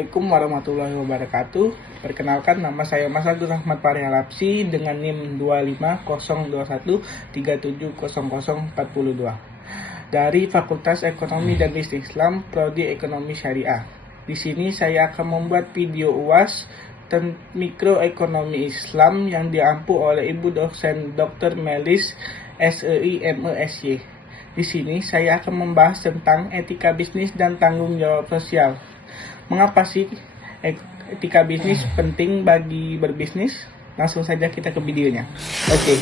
Assalamualaikum warahmatullahi wabarakatuh. Perkenalkan, nama saya Mas Agus Rahmat Parihalapsi dengan NIM 25021370042 dari Fakultas Ekonomi dan Bisnis Islam, Prodi Ekonomi Syariah. Di sini saya akan membuat video UAS tentang mikroekonomi Islam yang diampu oleh Ibu dosen Dr. Melis SEI MESY. Di sini saya akan membahas tentang etika bisnis dan tanggung jawab sosial. Mengapa sih etika bisnis penting bagi berbisnis? Langsung saja kita ke videonya. Oke,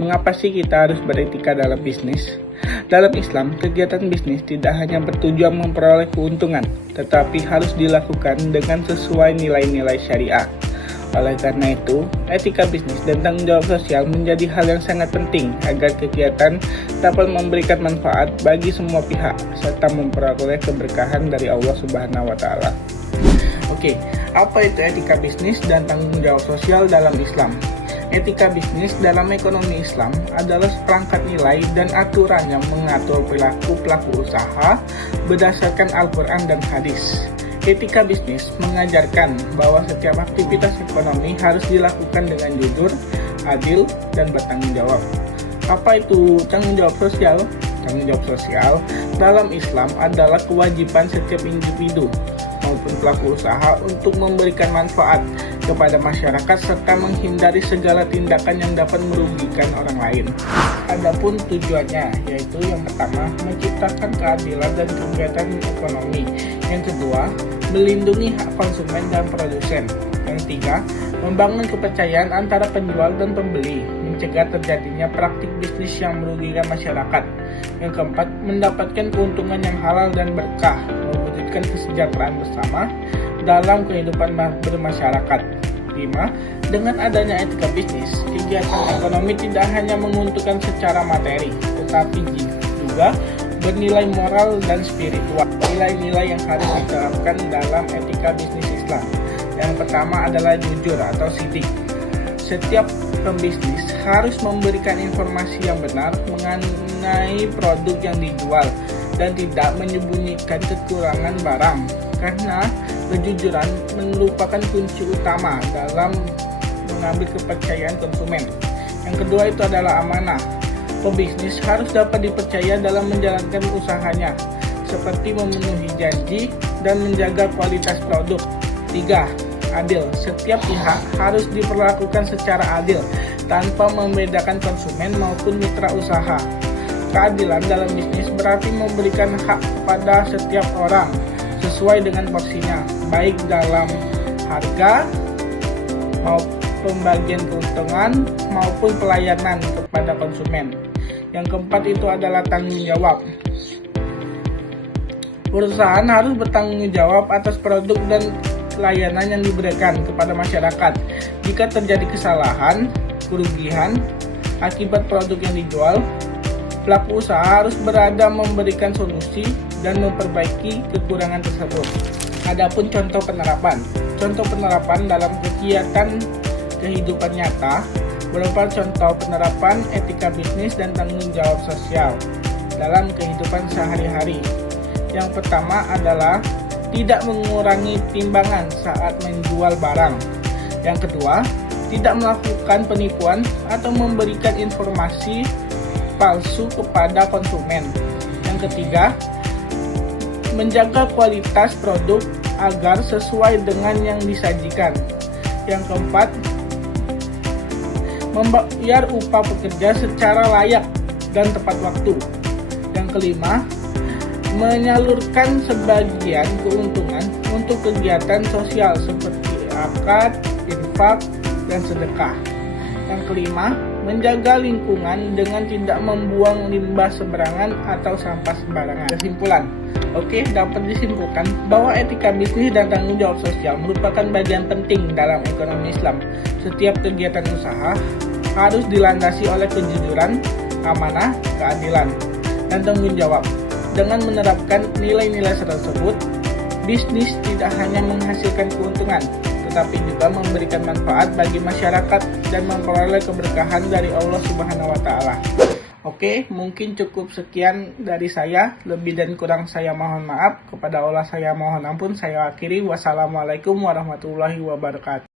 mengapa sih kita harus beretika dalam bisnis? Dalam Islam, kegiatan bisnis tidak hanya bertujuan memperoleh keuntungan, tetapi harus dilakukan dengan sesuai nilai-nilai syariah. Oleh karena itu, etika bisnis dan tanggung jawab sosial menjadi hal yang sangat penting agar kegiatan dapat memberikan manfaat bagi semua pihak serta memperoleh keberkahan dari Allah Subhanahu wa Ta'ala. Oke, apa itu etika bisnis dan tanggung jawab sosial dalam Islam? Etika bisnis dalam ekonomi Islam adalah seperangkat nilai dan aturan yang mengatur perilaku pelaku usaha berdasarkan Al-Quran dan hadis. Etika bisnis mengajarkan bahwa setiap aktivitas ekonomi harus dilakukan dengan jujur, adil, dan bertanggung jawab. Apa itu tanggung jawab sosial? Tanggung jawab sosial dalam Islam adalah kewajiban setiap individu maupun pelaku usaha untuk memberikan manfaat kepada masyarakat serta menghindari segala tindakan yang dapat merugikan orang lain. Adapun tujuannya, yaitu yang pertama, menciptakan keadilan dan kegiatan ekonomi. Yang kedua, melindungi hak konsumen dan produsen. Yang ketiga, membangun kepercayaan antara penjual dan pembeli, mencegah terjadinya praktik bisnis yang merugikan masyarakat. Yang keempat, mendapatkan keuntungan yang halal dan berkah, mewujudkan kesejahteraan bersama dalam kehidupan bermasyarakat. 5. Dengan adanya etika bisnis, kegiatan ekonomi tidak hanya menguntungkan secara materi, tetapi juga bernilai moral dan spiritual. Nilai-nilai yang harus diterapkan dalam etika bisnis Islam. Yang pertama adalah jujur atau sidik. Setiap pembisnis harus memberikan informasi yang benar mengenai produk yang dijual dan tidak menyembunyikan kekurangan barang, karena kejujuran merupakan kunci utama dalam mengambil kepercayaan konsumen. Yang kedua itu adalah amanah. Pebisnis harus dapat dipercaya dalam menjalankan usahanya, seperti memenuhi janji dan menjaga kualitas produk. 3. Adil. Setiap pihak harus diperlakukan secara adil, tanpa membedakan konsumen maupun mitra usaha. Keadilan dalam bisnis berarti memberikan hak kepada setiap orang sesuai dengan porsinya, baik dalam harga maupun pembagian keuntungan maupun pelayanan kepada konsumen. Yang keempat itu adalah tanggung jawab. Perusahaan harus bertanggung jawab atas produk dan layanan yang diberikan kepada masyarakat. Jika terjadi kesalahan, kerugian akibat produk yang dijual, pelaku usaha harus berada memberikan solusi dan memperbaiki kekurangan tersebut. Adapun contoh penerapan dalam kegiatan kehidupan nyata berupa contoh penerapan etika bisnis dan tanggung jawab sosial dalam kehidupan sehari-hari. Yang pertama adalah tidak mengurangi timbangan saat menjual barang. Yang kedua, tidak melakukan penipuan atau memberikan informasi palsu kepada konsumen. Yang ketiga, menjaga kualitas produk agar sesuai dengan yang disajikan. Yang keempat, membayar upah pekerja secara layak dan tepat waktu. Yang kelima, menyalurkan sebagian keuntungan untuk kegiatan sosial seperti akad, infak, dan sedekah. Yang kelima, menjaga lingkungan dengan tidak membuang limbah sembarangan atau sampah sembarangan. Kesimpulan, dapat disimpulkan bahwa etika bisnis dan tanggung jawab sosial merupakan bagian penting dalam ekonomi Islam. Setiap kegiatan usaha harus dilandasi oleh kejujuran, amanah, keadilan, dan tanggung jawab. Dengan menerapkan nilai-nilai tersebut, bisnis tidak hanya menghasilkan keuntungan, tetapi juga memberikan manfaat bagi masyarakat dan memperoleh keberkahan dari Allah Subhanahu wa Ta'ala. Oke, mungkin cukup sekian dari saya. Lebih dan kurang saya mohon maaf. Kepada Allah saya mohon ampun. Saya akhiri. Wassalamualaikum warahmatullahi wabarakatuh.